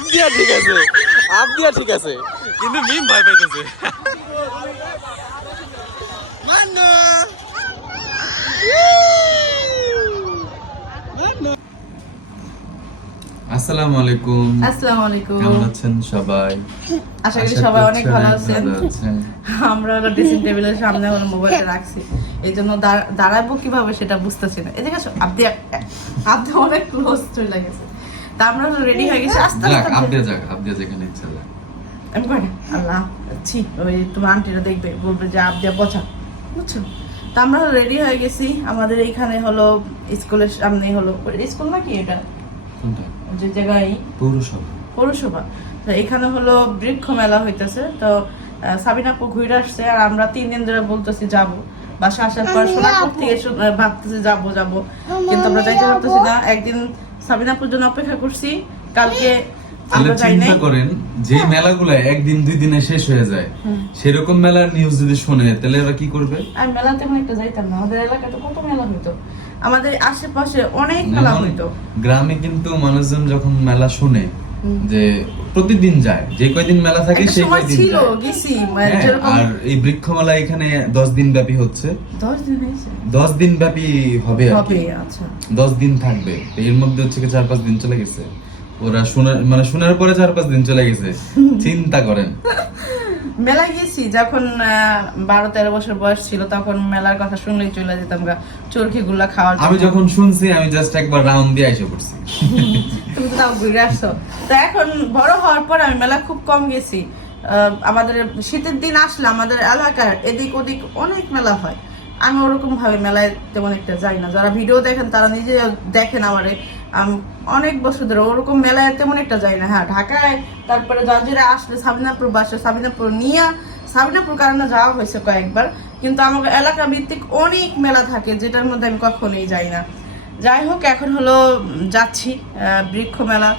আবদিয়া ঠিক আছে আবদিয়া ঠিক আছে। কিন্তু মিম ভয় পাইতেছে। আসসালামু আলাইকুম। আসসালামু আলাইকুম। কেমন আছেন সবাই? আশা করি সবাই অনেক ভালো আছেন। আমরা হলো ড্রেসিং টেবিলের সামনে হলো মোবাইলটা রাখছি। এই জন্য দাঁড়াবো কীভাবে সেটা বুঝতেছি না। এদিকে আপনি আপনি অনেক ক্লোজ চলে গেছে। তা আমরা রেডি হয়ে গেছি আস্তে আস্তে আপডেট যাক আপডেট যেখানে ইচ্ছা যাক আমি কই না? আল্লাহ ছি ওই তোমার আন্টিরা দেখবে বলবে যে আপ দিয়া পচা বুঝছ? তা আমরা রেডি হয়ে গেছি আমাদের এইখানে হলো স্কুলের সামনে হলো স্কুল নাকি এটা? যে জায়গায়? পৌরসভা। পৌরসভা। তো এখানে হলো বৃক্ষ মেলা হইতেছে তো সাবিনা আপু ঘুরে আসছে আর আমরা তিন দিন ধরে বলতেছি যাব। বাসা আসার পর সোনাপুর থেকে ভাবতেছি যাব যাব। কিন্তু আমরা যাইতে পারতেছি না একদিন সাবিনাপুর জন্য অপেক্ষা করছি। কালকে তাহলে চিন্তা করেন যে মেলাগুলো একদিন দুই দিনে শেষ হয়ে যায় সেরকম মেলার নিউজ যদি শুনে তাহলে এরা কি করবে? আমি মেলা তেমন একটা যাইতাম না। আমাদের এলাকাতে কত মেলা হইতো? আমাদের আশেপাশে অনেক মেলা যেমন হইতো। গ্রামে কিন্তু মানুষজন যখন মেলা শুনে যে প্রতিদিন যায়। যে কয়দিন মেলা থাকে সেই কয়দিন যায়। মানে হ্যাঁ, যেরকম আর এই বৃক্ষমেলা এখানে দশ দিন ব্যাপী হচ্ছে। দশ দিন ব্যাপী হবে আচ্ছা। দশ দিন থাকবে। এর মধ্যে হচ্ছে চার পাঁচ দিন চলে গেছে। ওরা শোনার মানে শোনার পরে চার পাঁচ দিন চলে গেছে। চিন্তা করেন। মেলায় গেছি যখন বারো তেরো বছর বয়স ছিল তখন মেলার কথা শুনলেই চলে যেতাম গা চরকি গুলা খাওয়ার আমি যখন শুনছি আমি জাস্ট একবার রাউন্ড দিয়ে এসে পড়ছি। তুমি তো তাও ঘুরে আসছো। তো এখন বড় হওয়ার পর আমি মেলা খুব কম গেছি। আহ, আমাদের শীতের দিন আসলে আমাদের এলাকার এদিক ওদিক অনেক মেলা হয়। আমি ওরকম ভাবে মেলায় তেমন একটা যাই না। যারা ভিডিও দেখেন তারা নিজে দেখেন আমারে। আম, অনেক বছর ধরে, ওরকম মেলায় তেমন একটা যায় না। হ্যাঁ ঢাকায় তারপরে জাজিরা আসলে সাবিনাপুর বাসে সাবিনাপুর নিয়ে সাবিনাপুর কারণে যাওয়া হয়েছে কয়েকবার। কিন্তু আমার এলাকা ভিত্তিক অনেক মেলা থাকে, যেটার মধ্যে আমি কখনোই যাই না। যাই হোক, এখন হলো যাচ্ছি বৃক্ষ মেলা।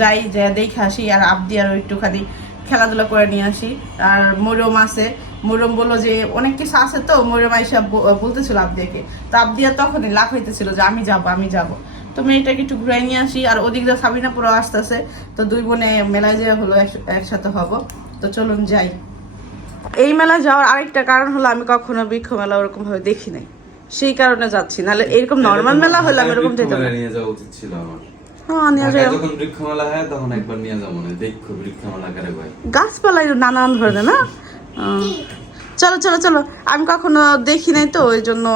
যাই, যা দেখে আসি, আর আবদি আর একটুখানি খেলাধুলা করে নিয়ে আসি। আর মরম আছে। মরম বলল যে, অনেক কিছু আছে তো? মরম আইসা বলতেছিল আবদিয়াকে। তো আবদিয়া তখনই লাখ হইতেছিল যে, আমি যাব আমি যাব। তো মেয়েটাকে একটু ঘুরাই নিয়ে আসি। আর ওদিক দিয়ে সাবিনা পুরো আসতেছে। তো দুই বোনে মেলায় যাওয়া হলো এক- একসাথে হব। তো চলুন যাই। এই মেলা যাওয়ার আরেকটা কারণ হলো আমি কখনো বৃক্ষ মেলা ওরকম ভাবে দেখি নাই। সেই কারণে যাচ্ছি। নাহলে এরকম নর্মাল মেলা হলে আমি এরকম যেতাম নিয়ে যাওয়া উচিত ছিল আমার। হ্যাঁ গাছপালা নানান ধরনের না? চলো চলো চলো। আমি কখনো দেখি নাই তো ওই জন্য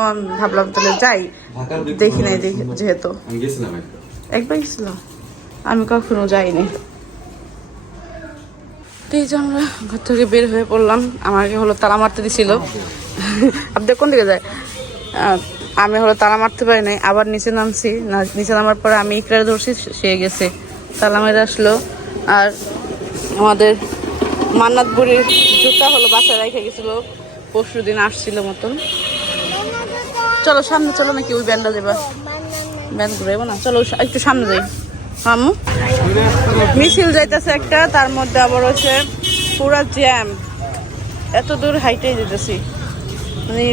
ভাবলাম তাহলে যাই। দেখি নাই যেহেতু। একবার। গেছিলাম? আমি কখনো যাইনি। তো এই যে আমরা ঘর থেকে বের হয়ে পড়লাম। আমাকে হলো তালা মারতে দিছিল। আপনি কোন দিকে যায়? আমি হলো তালা মারতে পারি নাই। আবার নিচে নামছি। নিচে নামার পরে আমি ইকরার ধরছি সে গেছে। তালা মেরে আসলো। আর আমাদের মান্নাত বুড়ির জুতা হলো, বাসায় রেখে গেছিল। পরশু দিন আসছিল মতন। চলো, সামনে চলো নাকি ওই ব্যান্ডা যাবা ব্যান্ড ঘুরাইবো না? চলো একটু সামনে যাই। আম্মু মিছিল যাইতেছে একটা, তার মধ্যে আবার হচ্ছে পুরা জ্যাম। এত দূর হাইটেই যেতেছি। মানে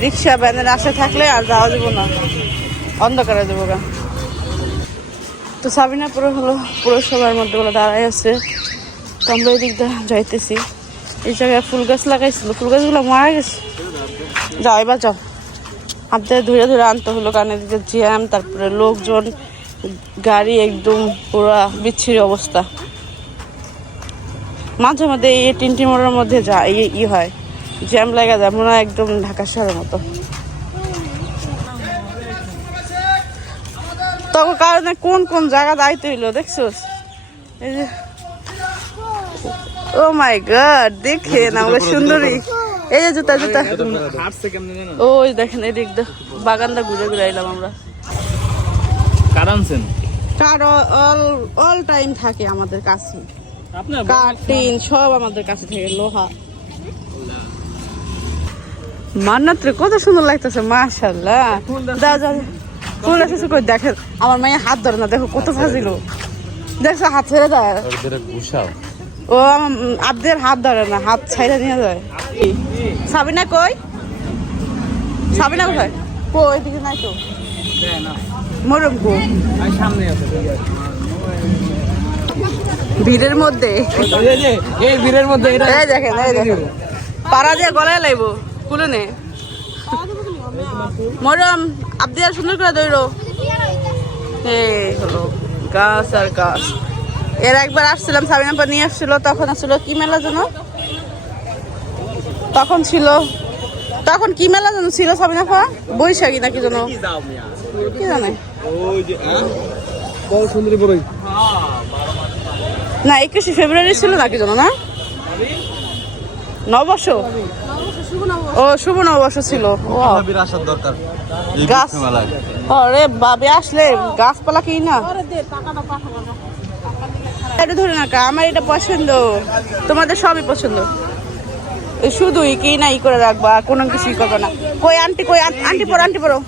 রিক্সা, ব্যানের আশা থাকলে আর যাওয়া যাব না। অন্ধকারে যাব গা। তো সাবিনা পুরো হলো পুরসভার মধ্যে গুলো দাঁড়াই আছে। তো আমরা এই দিক দিয়ে যাইতেছি। এই জায়গায় ফুল গাছ লাগাইছিল। ফুল গাছগুলো মারা গেছে। যাও, এবার যাও। আপনাদের ধরে ধরে আনতে হলো, কারণ এদিকে জ্যাম, তারপরে লোকজন, গাড়ি একদম পুরো বিচ্ছিরি অবস্থা। মাঝে মাঝে এই টিনটি মোড়ের মধ্যে যা ই হয়। জ্যাম লাগা যায়, মনে হয় একদম ঢাকা শহরের মতো। তখন কারণে কোন কোন জায়গা দায়িত্ব হইল, দেখছোস? এই যে ও মাই গড দেখে না আমাকে সুন্দরী। এই যে জুতা জুতা। ওই দেখেন এদিক দিয়ে বাগানটা ঘুরে ঘুরে এলাম আমরা। কার আনছেন? কার অল অল টাইম থাকে আমাদের কাছে। আপনার কাঠ সব আমাদের কাছে থাকে লোহা। মান্নাত কত সুন্দর লাগতেছে মাশাল্লাহ ফুল আছে কই দেখেন আমার মাইয়া হাত ধরে না দেখো কত ফাজিল। দেখছ হাত ছেড়ে দেয় ঘুষাও। ও আবদের হাত ধরে না, হাত ছাইড়ে নিয়ে যায়। সাবিনা কই? সাবিনা কোথায়? কই দিকে নাই তো। মরম কো ভিড়ের মধ্যে। এই ভিড়ের মধ্যে এই দেখেন এই দেখেন। পাড়া দিয়ে গলায় লাইব নে। মরম আপনি আর সুন্দর করে দৌড়ো এই হলো গাছ আর গাছ। এর একবার আসছিলাম সাবিনাপা নিয়ে আসছিল তখন আসছিল কি মেলা যেন? তখন ছিল তখন কি মেলা যেন ছিল সাবিনাপা বৈশাখী নাকি যেন? কি জানে? ওই যে বড় সুন্দরী বড়ই। না একুশে ফেব্রুয়ারি ছিল নাকি যেন না? নববর্ষ? ও শুভ নববর্ষ ছিল। আসার দরকার গাছ আরে বাবে আসলে গাছপালা কি না। এটা ধরে না কা, আমার এটা পছন্দ। তোমাদের সবই পছন্দ। শুধুই কি না ই করে রাখবা কোনো কিছুই করবে না। কই আন্টি কই আন্টি পড়ো আন্টি করো।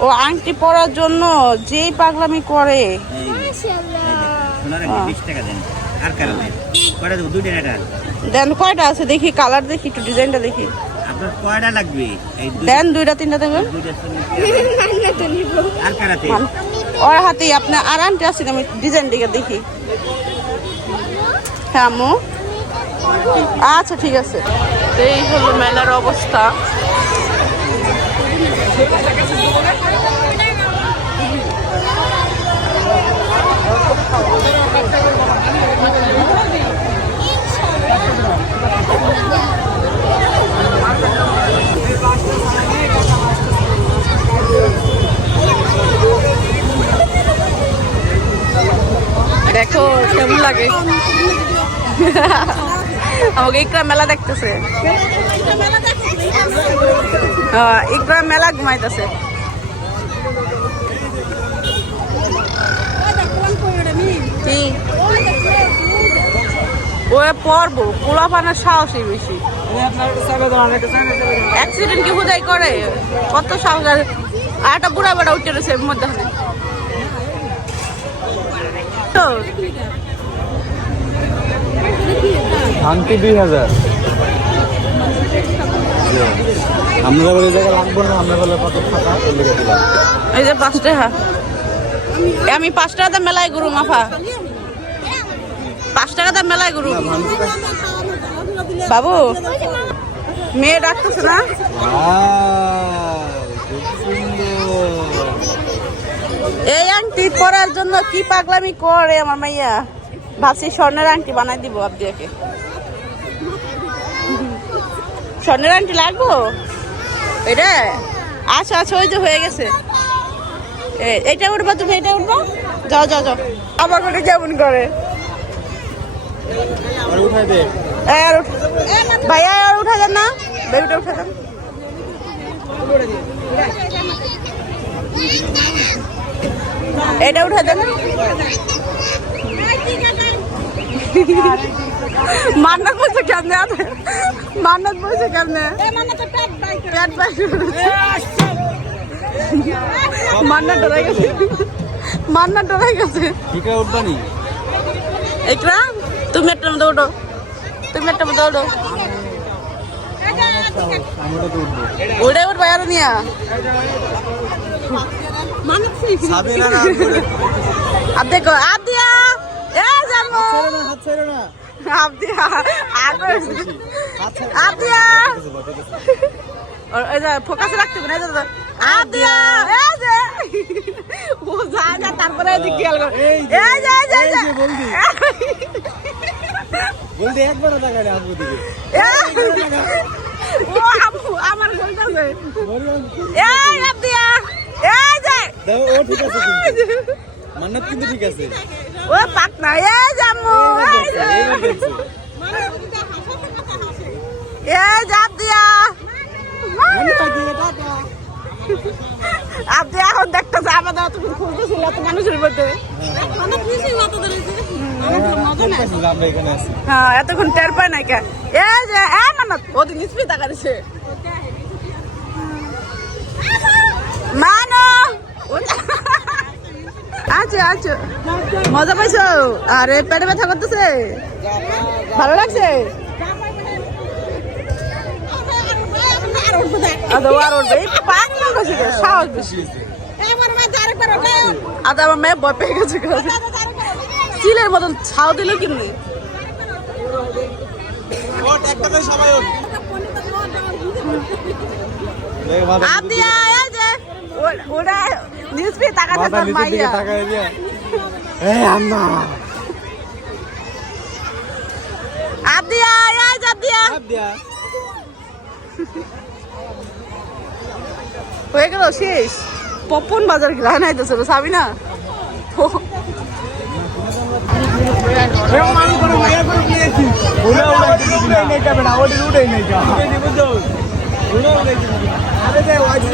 ও আংটি পরার জন্য যেই পাগলামি করে। এই যে, এই যে, সোনার আংটি বিশ টাকা দেন। কয়টা দেবো? দুইটা এটা দেন কয়টা আছে? দেখি কালার দেখি একটু ডিজাইনটা দেখি। আপনার কয়টা লাগবে? দেন দুইটা তিনটা দেবেন। আর কারাতে? ওর হাতে আপনি আর আনতে আসছেন আমি ডিজাইন দিকে দেখি। হ্যাঁ আম্মু? আচ্ছা ঠিক আছে। এই হলো মেলার অবস্থা। দেখো, কেমন লাগে? আমাকে ইকরা মেলা দেখতেছে। ইকরা মেলা ঘুমাইতেছে। ও পড়ব পোলা পানের সাহসই বেশি। অ্যাক্সিডেন্ট কি হুদাই করে? কত সাহস আর একটা বুড়া বেড়া উঠে রয়েছে মধ্যে। তো? আংটি দুই হাজার। আমরা বলে জায়গা লাগবো না আমরা বলে কত টাকা? এই যে পাঁচ টাকা। আমি পাঁচ টাকা দাম মেলায় গরু মাফা। পাঁচ টাকা দাম মেলায় গরু। বাবু মেয়ে ডাকতেছে না? খুব সুন্দর। এই আংটি পরার জন্য কি পাগলামি করে আমার মাইয়া? ভাবছি স্বর্ণের আংটি বানাই দিব আব্দিয়াকে স্বর্ণের আংটি লাগবো? এটা? আচ্ছা আচ্ছা ওই যে হয়ে গেছে। এ- এইটা উঠবা তুমি এটা উঠবা? যাও যাও যাও। আমার মনে কেমন করে। আর ভাইয়া আর উঠা যান না। বেবিটা উঠা যান এটা উঠা দেন মান্নাত বলছে কেমনে মান্নাত বলছে কেমনে পেট পাই মান্না ডরাই গেছে মান্না ডরাই গেছে একরা তুমি একটা ওঠো তুমি একটা উঠবো ওটাই উঠবে আর নিয়া সাবিনা না আপ দেখো আপ দিয়া এ যাব হাত ছেড়ে না আপ দিয়া আগে হাত ছেড়ে আপ দিয়া ওর এই যে ফোকাসে রাখতে না এই যে আপ যে। ও যায় না তারপরে এদিক খেয়াল এই যে এই যে এই যে এই বলদি। একবার টাকা রে আপু দিকে। ও আপু আমার বলতেছে এই আপ এই যে দাও ও ঠিক আছে মান্নাত কিন্তু ঠিক আছে। ও পাকনা এই জামু এই যে। এবার দেখছে। দিয়া। আপনি এখন দেখতেছে আমাদের অত এত মানুষের মধ্যে। আমরা হ্যাঁ এতক্ষণ টের পায় নাই কে? এই যে এ মানা ওদিন নিসবি টাকা মানো আচ্ছা আচ্ছা মজা পাইছো? আরে পেটে ব্যথা করতেছে। ভালো লাগছে? আমার মেয়ে ভয় পেয়ে গেছে চিলের মতন ছাও দিল কেমনি? ওরা নিউজ পেয়ে তাকাতে তোর মাইয়া তাকায় দিয়ে আম্মা আদিয়া এই যে আদিয়া দিয়া হয়ে গেল শেষ পপন বাজার গ্রহণ আইতেছে রে সাবি না উড়ে উড়ে উড়ে নেই কা বেটা উড়ে নেই কা বুঝছ উড়ে উড়ে আরে দে ওই যে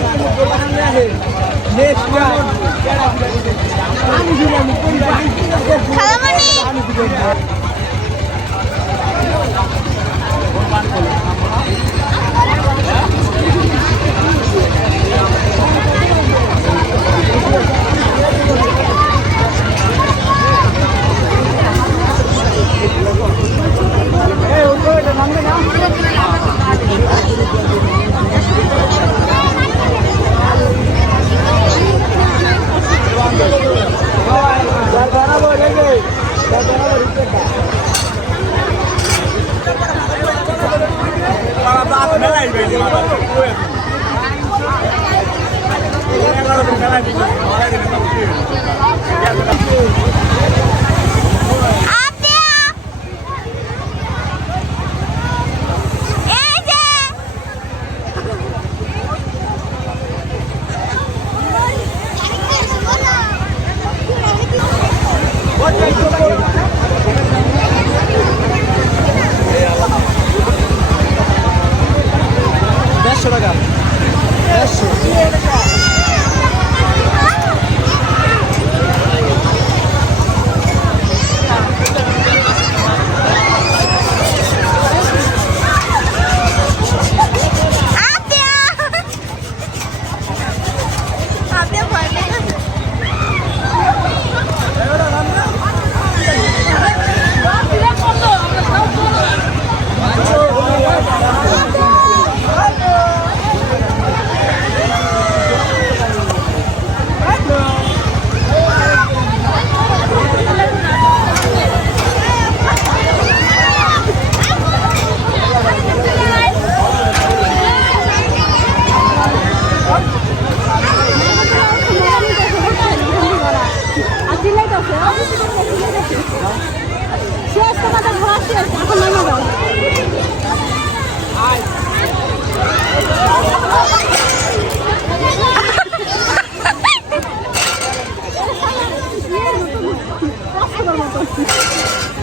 শেষ তোমাদের ঘোরা শেষ এখন নেমে দাও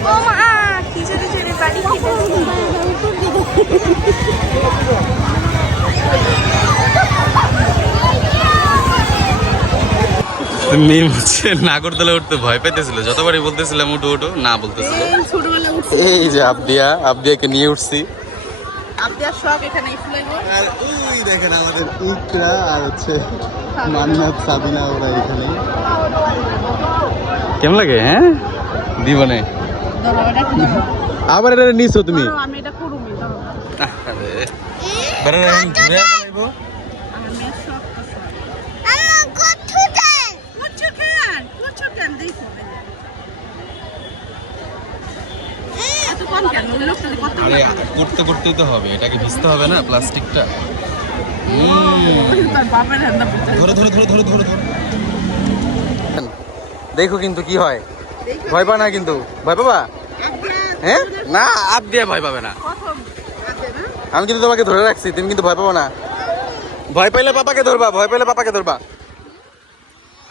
ও মা কি যদি চলে বাড়ি খেতে মিম হচ্ছে নাগরদোলা উঠতে ভয় পেতেছিল যতবারই বলতেছিলাম উঠো উঠো। না বলতেছিল। এই যে আবদিয়া আবদিয়াকে নিয়ে উঠছি। আর ওই দেখেন আমাদের ইকরা আর হচ্ছে মান্নাত সাবিনা ওরা এখানে। কেমন লাগে হ্যাঁ? দিবনে? আবার এটা নিছো তুমি? আমি এটা করুমি ধরো ঘুরে ফেলাইবো আমার মেয়ের শখ আছে কুচ্ছু খান কুচ্ছু খান দেখো এত কম কেন ওই লোকটা যে কত আরে করতে করতেই তো হবে এটাকে ভিজতে হবে না প্লাস্টিকটা? ধরে ধরে ধরে ধরে ধরে ধরে। দেখো কিন্তু কি হয়। ভয় পা না কিন্তু। ভয় পাবা? হ্যাঁ? না আপ দিয়ে ভয় পাবে না। না? আমি কিন্তু তোমাকে ধরে রাখছি তুমি কিন্তু ভয় পাবো না। ভয় পাইলে পাপাকে ধরবা ভয় পাইলে পাপাকে ধরবা।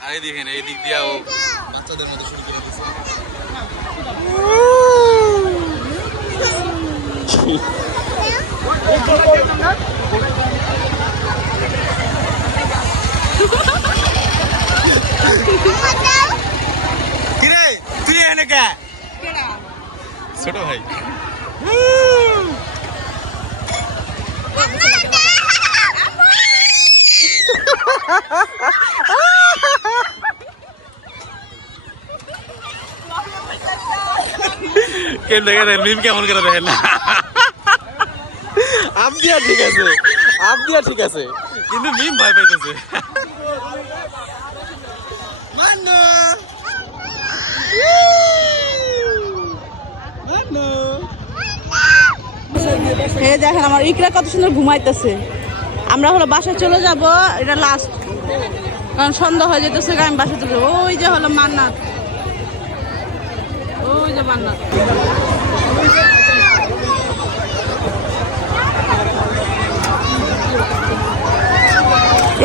আরে দেখেন এই দিক দিয়া ও বাচ্চাদের মতো শুরু করে দিছে। কিরে তুই এনে কে ছোট ভাই কে দেখে রে মিম কেমন করে দেখেন না দিয়া ঠিক আছে। দিয়া ঠিক আছে। কিন্তু মিম পাইতেছে। দেখেন আমার ইকরা কত সুন্দর ঘুমাইতেছে। আমরা হলো বাসায় চলে যাব এটা লাস্ট কারণ সন্ধ্যা হয়ে যেতেছে আমি বাসায় চলে যাব। ওই যে হলো মান্নাত। ওই যে মান্নাত।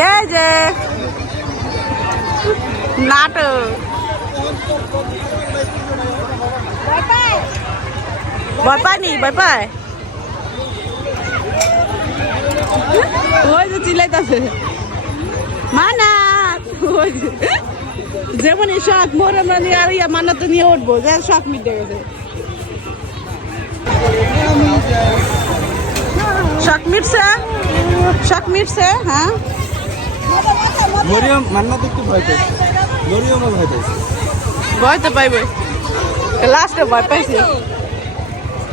এই যে নাটক। ভয় পায়নি ভয় পায়? ওই যে চিল্লাইতেছে। মানাত। যেমন শখ মোর আমরা নিয়ে আর ইয়া মানাতে নিয়ে উঠবো যে শখ মিটে গেছে। শখ মিটছে? শখ মিটছে হ্যাঁ? মরিয়ম মান্না তো একটু ভয় পেয়েছে মরিয়মও ভয় পেয়েছে ভয় তো পাইবে লাস্টে ভয় পাইছে।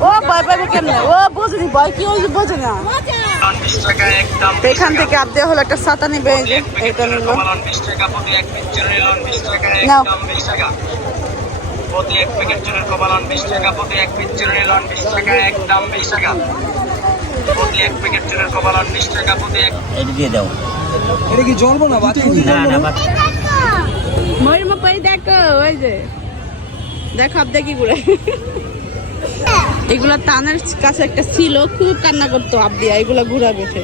ও ভয় পাইবে কেমনে? ও বুঝনি ভয় কি যে বোঝে না। এখান থেকে আর দেওয়া হলো একটা ছাতা নিবে এই যে এটা নিল। নাও। প্রতি এক প্যাকেট চুনের কপালন বিশ টাকা প্রতি এক পিস চুনের লন বিশ টাকা একদম বিশ টাকা প্রতি এক প্যাকেট চুনের কপালন বিশ টাকা প্রতি এক দিয়ে দাও। এটা কি জ্বলবো না বাতি ময়ূর দেখো ওই যে। দেখো এগুলা টানের কাছে একটা ছিল খুব কান্না করতো আপ দিয়া এগুলা ঘুরাবে সে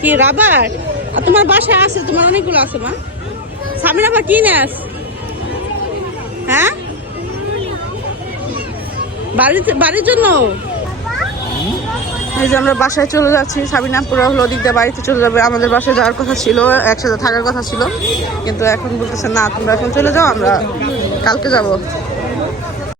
কি রাবার? আর তোমার বাসায় আছে তোমার অনেকগুলো আছে মা। সামিনা বা কি নেস হ্যাঁ? বাড়িতে বাড়ির জন্য? এই যে আমরা বাসায় চলে যাচ্ছি, সাবিনা পুরো হলো দিয়ে বাড়িতে চলে যাবে। আমাদের বাসায় যাওয়ার কথা ছিল, একসাথে থাকার কথা ছিল। কিন্তু এখন বলতেছে, না, তোমরা এখন চলে যাও, আমরা কালকে যাব।